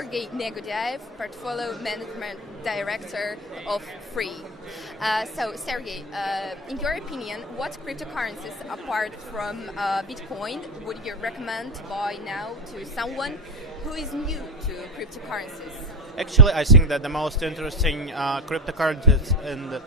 Sergey Negodyaev, Portfolio Management Director of Free. So, Sergey, in your opinion, what cryptocurrencies apart from Bitcoin would you recommend to buy now to someone who is new to cryptocurrencies? Actually, I think that the most interesting cryptocurrencies and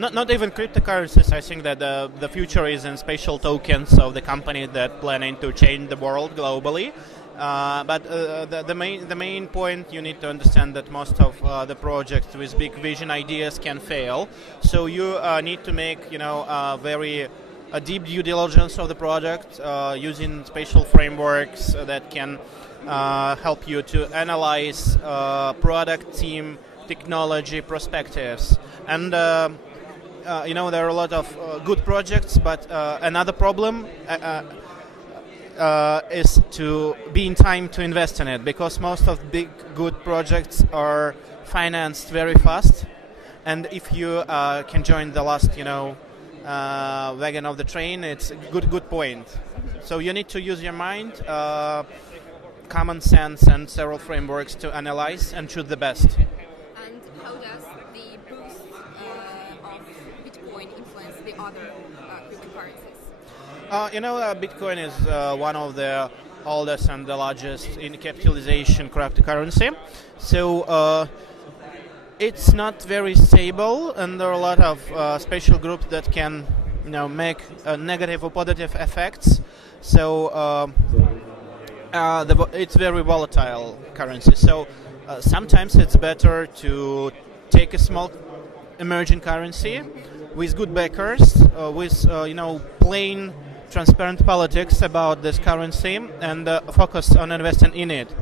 not even cryptocurrencies. I think that the future is in spatial tokens of the company that planning to change the world globally. But the main point you need to understand that most of the projects with big vision ideas can fail. So you need to make a deep due diligence of the product using spatial frameworks that can help you to analyze product, team, technology perspectives. And there are a lot of good projects, but another problem is to be in time to invest in it, because most of big good projects are financed very fast. And if you can join the last wagon of the train, it's a good point. So you need to use your mind, common sense, and several frameworks to analyze and choose the best. And how does the boost of Bitcoin influence the other cryptocurrencies? Bitcoin is one of the oldest and the largest in capitalization cryptocurrency. So it's not very stable, and there are a lot of special groups that can make negative or positive effects. So it's very volatile currency. So sometimes it's better to take a small emerging currency with good backers, with plain, transparent politics about this currency, and focus on investing in it.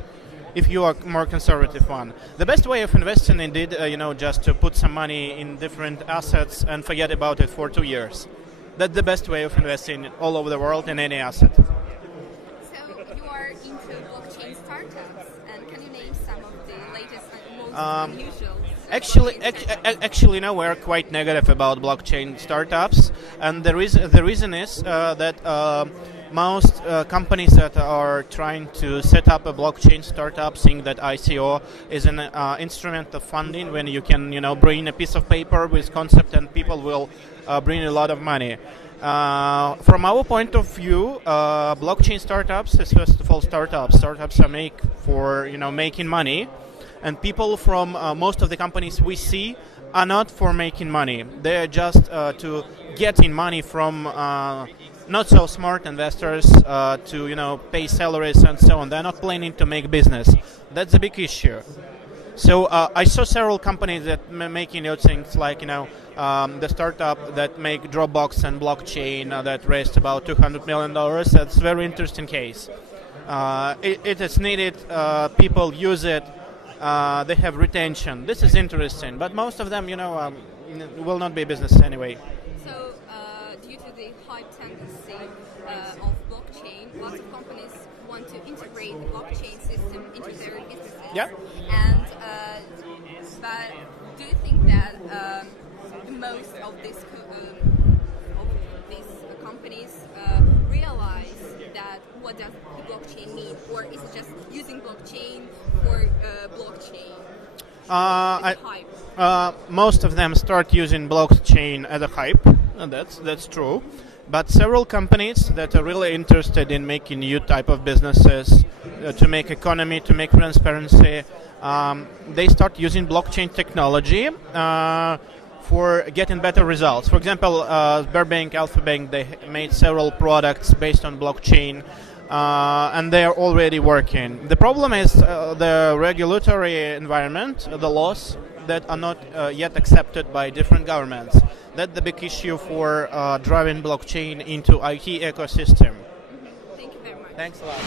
If you are more conservative one, the best way of investing indeed, just to put some money in different assets and forget about it for 2 years. That's the best way of investing all over the world in any asset. So you are into blockchain startups, and can you name some of the latest and most unusual? Actually, we're quite negative about blockchain startups, and the reason is that most companies that are trying to set up a blockchain startup think that ICO is an instrument of funding when you can, bring a piece of paper with concept and people will bring a lot of money. From our point of view, blockchain startups is first of all startups. Startups are made for making money, and people from most of the companies we see are not for making money. They are just to getting money from not so smart investors to pay salaries and so on. They're not planning to make business. That's a big issue. So I saw several companies that making things like the startup that make Dropbox and blockchain that raised about $200 million. That's a very interesting case. It is needed. People use it. They have retention. This is interesting, but most of them, will not be business anyway. So, due to the hype tendency of blockchain, lots of companies want to integrate the blockchain system into their businesses. Yeah. And but do you think that most of these companies realize that what does blockchain mean, or is it just using blockchain for blockchain? Hype? Most of them start using blockchain as a hype, and that's true. But several companies that are really interested in making new type of businesses, to make economy, to make transparency, they start using blockchain technology for getting better results. For example, Sberbank, Alfa-Bank, they made several products based on blockchain, and they are already working. The problem is the regulatory environment, the laws that are not yet accepted by different governments. That's the big issue for driving blockchain into IT ecosystem. Thank you very much. Thanks a lot.